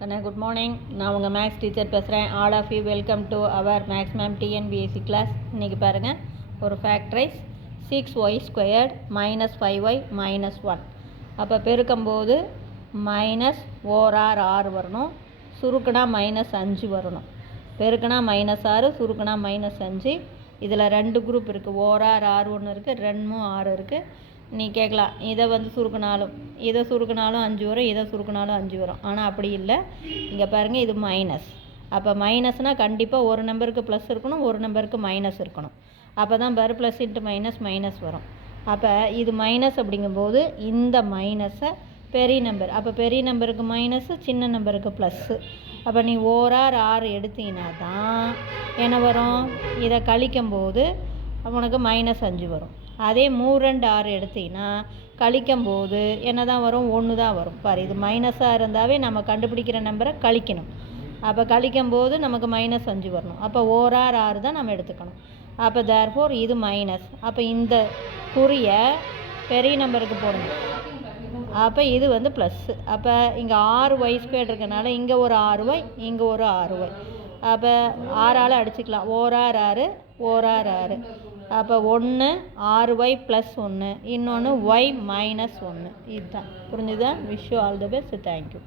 Kana, good morning. நான் உங்கள் maths teacher பேசுகிறேன். All of you welcome to our maximum TNPSC class. இன்றைக்கி பாருங்கள், ஒரு ஃபேக்டரைஸ் 6y² - 5y - 1. அப்போ பெருக்கும்போது -4r வரணும், சுருக்குனா -5 வரணும். பெருக்குனா -6, சுருக்குனா -5. இதில் 2 குரூப் இருக்குது, ஓரார் ஆர் ஒன்று இருக்குது, 2 6 இருக்குது. நீ கேட்கலாம், இதை சுருக்கினாலும் 5 வரும், இதை சுருக்கினாலும் 5 வரும். ஆனால் அப்படி இல்லை. இங்கே பாருங்கள், இது மைனஸ். அப்போ மைனஸ்னால் கண்டிப்பாக ஒரு நம்பருக்கு ப்ளஸ் இருக்கணும், ஒரு நம்பருக்கு மைனஸ் இருக்கணும். அப்போ தான் பாரு ப்ளஸ் இன்ட்டு மைனஸ் வரும். அப்போ இது மைனஸ் அப்படிங்கும்போது இந்த மைனஸை பெரிய நம்பர், அப்போ பெரிய நம்பருக்கு மைனஸு, சின்ன நம்பருக்கு ப்ளஸ்ஸு. அப்போ நீ ஓரார் 6 எடுத்தீங்கன்னா தான் என்ன வரும், இதை கழிக்கும்போது உனக்கு -5 வரும். அதே 3 2 6 எடுத்திங்கன்னா கழிக்கும்போது என்ன தான் வரும், 1 தான் வரும். பாரு, இது மைனஸாக இருந்தாவே நம்ம கண்டுபிடிக்கிற நம்பரை கழிக்கணும். அப்போ கழிக்கும்போது நமக்கு -5 வரணும். அப்போ ஓரார் 6 தான் நம்ம எடுத்துக்கணும். அப்போ தேர்ஃபோர் இது மைனஸ். அப்போ இந்த குறிய பெரிய நம்பருக்கு போடணும். அப்போ இது ப்ளஸ்ஸு. அப்போ இங்கே 6y² இருக்கனால இங்கே ஒரு 6y, இங்கே ஒரு 6y. அப்போ 6ஆல் அடிச்சுக்கலாம். ஓரார் 6, ஓரார் 6. அப்போ 1 6y + 1, இன்னொன்று y - 1. இதுதான் புரிஞ்சுதா? Wish you all the best. Thank you.